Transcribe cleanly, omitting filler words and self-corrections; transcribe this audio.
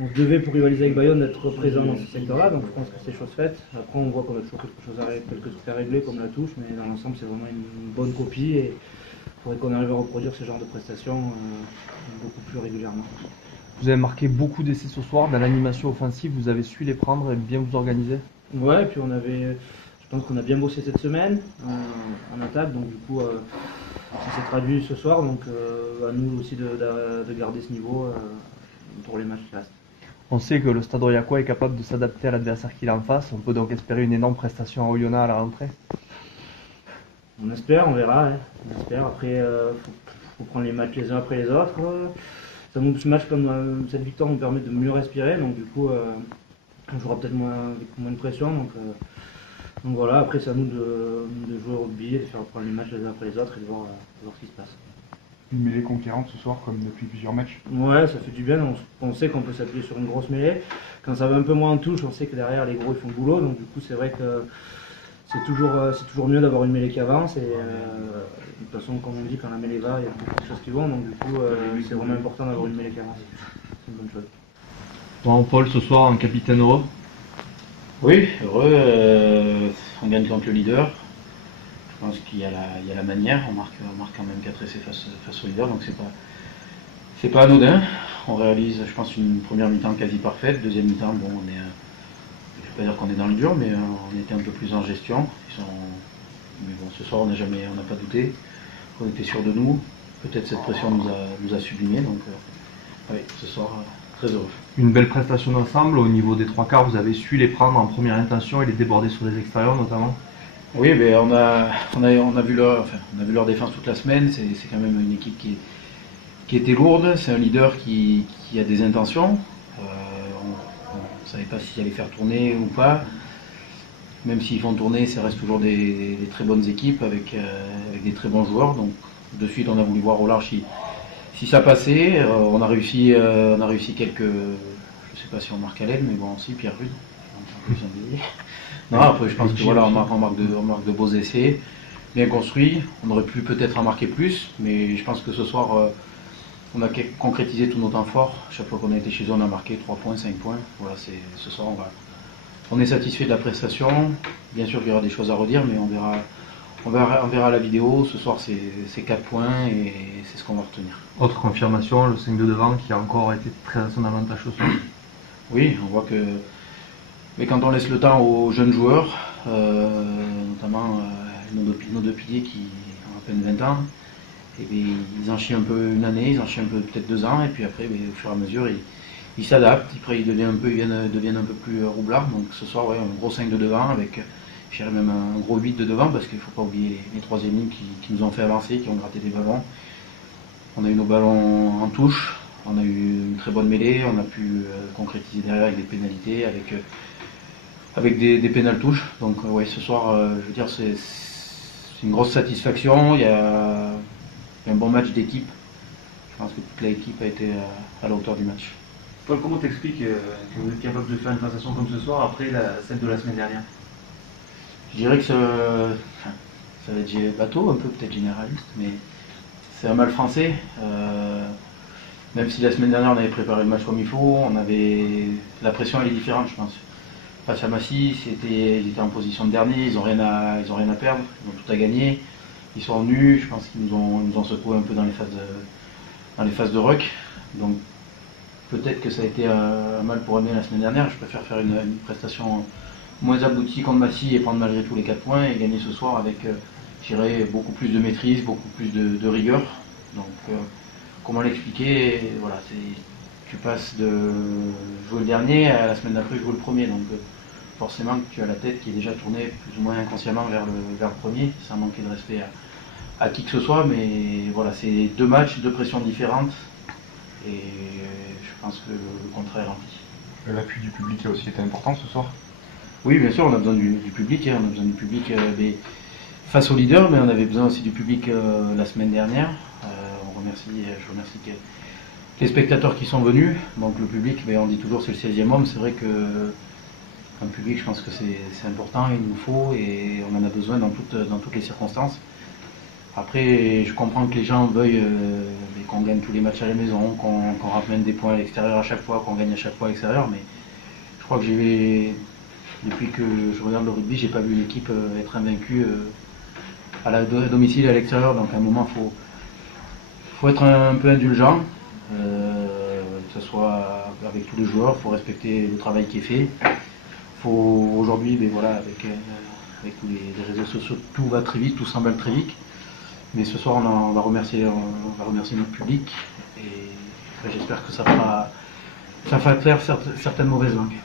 on se devait pour rivaliser avec Bayonne d'être présent dans ce secteur-là, donc je pense que c'est chose faite. Après on voit qu'on a toujours quelques trucs à régler comme la touche, mais dans l'ensemble c'est vraiment une bonne copie et il faudrait qu'on arrive à reproduire ce genre de prestations beaucoup plus régulièrement. Vous avez marqué beaucoup d'essais ce soir, dans l'animation offensive, vous avez su les prendre et bien vous organiser? Ouais, puis je pense qu'on a bien bossé cette semaine en attaque, donc du coup ça s'est traduit ce soir, donc à nous aussi de garder ce niveau pour les matchs qui restent. On sait que le Stade Rouillacois est capable de s'adapter à l'adversaire qu'il a en face, on peut donc espérer une énorme prestation à Oyonnax à la rentrée. On espère, on verra, hein. On espère. Après, faut prendre les matchs les uns après les autres. Ce match comme cette victoire nous permet de mieux respirer, donc du coup on jouera peut-être avec moins de pression. Donc voilà, après c'est à nous de jouer au rugby, de faire prendre les matchs les uns après les autres et de voir ce qui se passe. Une mêlée conquérante ce soir comme depuis plusieurs matchs. Ouais, ça fait du bien, on sait qu'on peut s'appuyer sur une grosse mêlée. Quand ça va un peu moins en touche, on sait que derrière les gros ils font le boulot, donc du coup c'est vrai que c'est toujours mieux d'avoir une mêlée qui avance et de toute façon comme on dit quand la mêlée va il y a beaucoup de choses qui vont, donc du coup c'est vraiment important d'avoir une mêlée qui avance, c'est une bonne chose. Bon, Paul, ce soir, un capitaine heureux? Oui, heureux, on gagne contre le leader. Je pense qu'il y a la manière, on marque quand même 4 essais face au leader, donc c'est pas anodin. On réalise, je pense, une première mi-temps quasi parfaite, deuxième mi-temps, bon, je ne vais pas dire qu'on est dans le dur, mais on était un peu plus en gestion. Mais bon, ce soir, on n'a pas douté, on était sûr de nous. Peut-être cette pression nous a sublimés, donc oui, ce soir, très heureux. Une belle prestation d'ensemble, au niveau des trois quarts, vous avez su les prendre en première intention et les déborder sur les extérieurs notamment? Oui, mais on a vu leur défense toute la semaine. C'est quand même une équipe qui était lourde. C'est un leader qui a des intentions. On ne savait pas s'il allait faire tourner ou pas. Même s'ils font tourner, ça reste toujours des très bonnes équipes avec des très bons joueurs. Donc de suite, on a voulu voir au large si ça passait. On a réussi quelques. Je ne sais pas si on marque à l'aide, mais bon, si Pierre Rude. Non, après je pense que voilà, on marque de beaux essais, bien construits. On aurait pu peut-être en marquer plus, mais je pense que ce soir, on a concrétisé tous nos temps forts. Chaque fois qu'on a été chez eux, on a marqué 3 points, 5 points. Voilà, ce soir, on est satisfait de la prestation. Bien sûr qu'il y aura des choses à redire, mais on verra la vidéo. Ce soir, c'est 4 points et c'est ce qu'on va retenir. Autre confirmation, le 5 de devant qui a encore été très à son avantage ce soir. Oui, on voit que. Mais quand on laisse le temps aux jeunes joueurs, notamment nos deux piliers qui ont à peine 20 ans, et bien, ils en chient un peu une année, ils en chient un peu peut-être 2 ans, et puis après, bien, au fur et à mesure, ils s'adaptent, après ils deviennent un peu plus roublards. Donc ce soir, ouais, un gros 5 de devant, avec je dirais même un gros 8 de devant, parce qu'il ne faut pas oublier les troisième lignes qui nous ont fait avancer, qui ont gratté des ballons. On a eu nos ballons en touche, on a eu une très bonne mêlée, on a pu concrétiser derrière avec des pénalités, avec des pénales touches. Donc ouais, ce soir, je veux dire, c'est une grosse satisfaction. Il y a un bon match d'équipe. Je pense que toute l'équipe a été à la hauteur du match. Paul, comment t'expliques que vous êtes capable de faire une prestation comme ce soir après celle de la semaine dernière? Je dirais que ça va être bateau, un peu peut-être généraliste, mais c'est un mal français. Même si la semaine dernière on avait préparé le match comme il faut, la pression elle est différente, je pense. Face à Massy, ils étaient en position de dernier, ils n'ont rien à perdre, ils ont tout à gagner. Ils sont venus, je pense qu'ils nous ont secoué un peu dans les phases de ruck. Donc peut-être que ça a été un mal pour Amiens la semaine dernière. Je préfère faire une prestation moins aboutie contre Massy et prendre malgré tout les 4 points et gagner ce soir avec, je dirais, beaucoup plus de maîtrise, beaucoup plus de rigueur. Donc comment l'expliquer? Voilà, tu passes de jouer le dernier à la semaine d'après jouer le premier, donc forcément tu as la tête qui est déjà tournée plus ou moins inconsciemment vers le premier, sans manquer de respect à qui que ce soit, mais voilà, c'est 2 matchs, 2 pressions différentes, et je pense que le contraire est rempli. L'appui du public a aussi été important ce soir? Oui, bien sûr, on a besoin du public, on a besoin du public face au leader, mais on avait besoin aussi du public la semaine dernière. Je remercie les spectateurs qui sont venus. Donc le public, on dit toujours c'est le 16e homme. C'est vrai que un public, je pense que c'est important, il nous faut et on en a besoin dans toutes les circonstances. Après, je comprends que les gens veuillent qu'on gagne tous les matchs à la maison, qu'on ramène des points à l'extérieur à chaque fois, qu'on gagne à chaque fois à l'extérieur, mais je crois que depuis que je regarde le rugby, j'ai pas vu l'équipe être invaincue à domicile et à l'extérieur. Donc à un moment, faut être un peu indulgent, que ce soit avec tous les joueurs, il faut respecter le travail qui est fait. Aujourd'hui, voilà, avec tous les réseaux sociaux, tout va très vite, tout s'emballe très vite. Mais ce soir, on va remercier notre public et j'espère que ça fera faire certaines mauvaises langues.